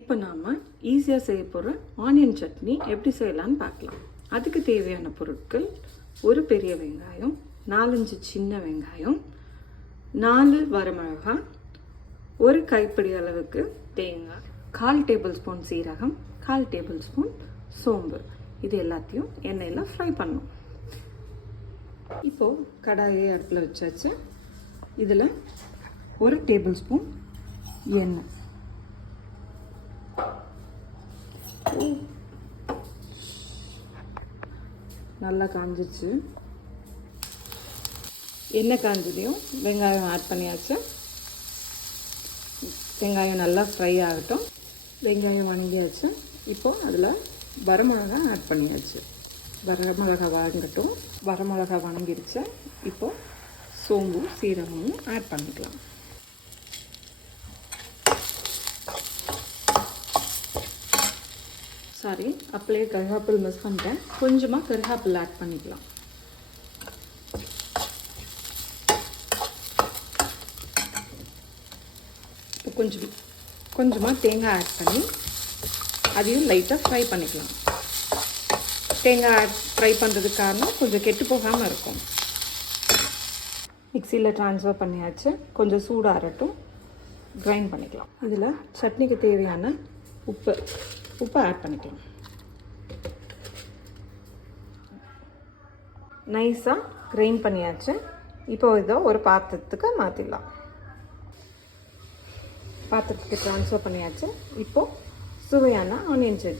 இப்போ நாம் ஈஸியாக செய்ய போகிற ஆனியன் சட்னி எப்படி செய்யலான்னு பார்க்கலாம். அதுக்கு தேவையான பொருட்கள்: ஒரு பெரிய வெங்காயம், 4-5 சின்ன வெங்காயம், 4 வரமிளகாய், ஒரு கைப்பிடி அளவுக்கு தேங்காய், 1/4 டேபிள் ஸ்பூன் சீரகம், 1/4 டேபிள் ஸ்பூன் சோம்பு. இது எல்லாத்தையும் எண்ணெயில் ஃப்ரை பண்ணணும். இப்போது கடாயை அடுப்பில் வச்சாச்சு. இதில் 1 டேபிள் ஸ்பூன் எண்ணெய், நல்லா காஞ்சிச்சு. எண்ணெய் காஞ்சதையும் வெங்காயம் ஆட் பண்ணியாச்சு. வெங்காயம் நல்லா ஃப்ரை ஆகட்டும். வெங்காயம் வணங்கியாச்சு. இப்போது அதில் வரமிளகாய் ஆட் பண்ணியாச்சு. வரமிளகாய் வதங்கட்டும். வரமிளகாய் வணங்கிடுச்சு. இப்போது சோம்பு சீரகமும் ஆட் பண்ணிக்கலாம். சாரி, அப்படியே கருவேப்பிலை மிஸ் பண்ணிட்டேன். கொஞ்சமாக கருவேப்பிலை ஆட் பண்ணிக்கலாம். இப்போ கொஞ்சமாக தேங்காய் ஆட் பண்ணி அதையும் லைட்டாக ஃப்ரை பண்ணிக்கலாம். தேங்காய் ஃப்ரை பண்ணுறதுக்கு காரணம் கொஞ்சம் கெட்டு போகாமல் இருக்கும். மிக்சியில் ட்ரான்ஸ்ஃபர் பண்ணியாச்சு. கொஞ்சம் சூடாகட்டும், கிரைண்ட் பண்ணிக்கலாம். இதில் சட்னிக்கு தேவையான உப்பு ஆட் பண்ணிக்கலாம். நைஸாக கிரைண்ட் பண்ணியாச்சு. இப்போ இதை ஒரு பாத்திரத்துக்கு மாற்றிடலாம். பாத்திரத்துக்கு ட்ரான்ஸ்ஃபர் பண்ணியாச்சு. இப்போது சுவையான ஆனியன் சட்னி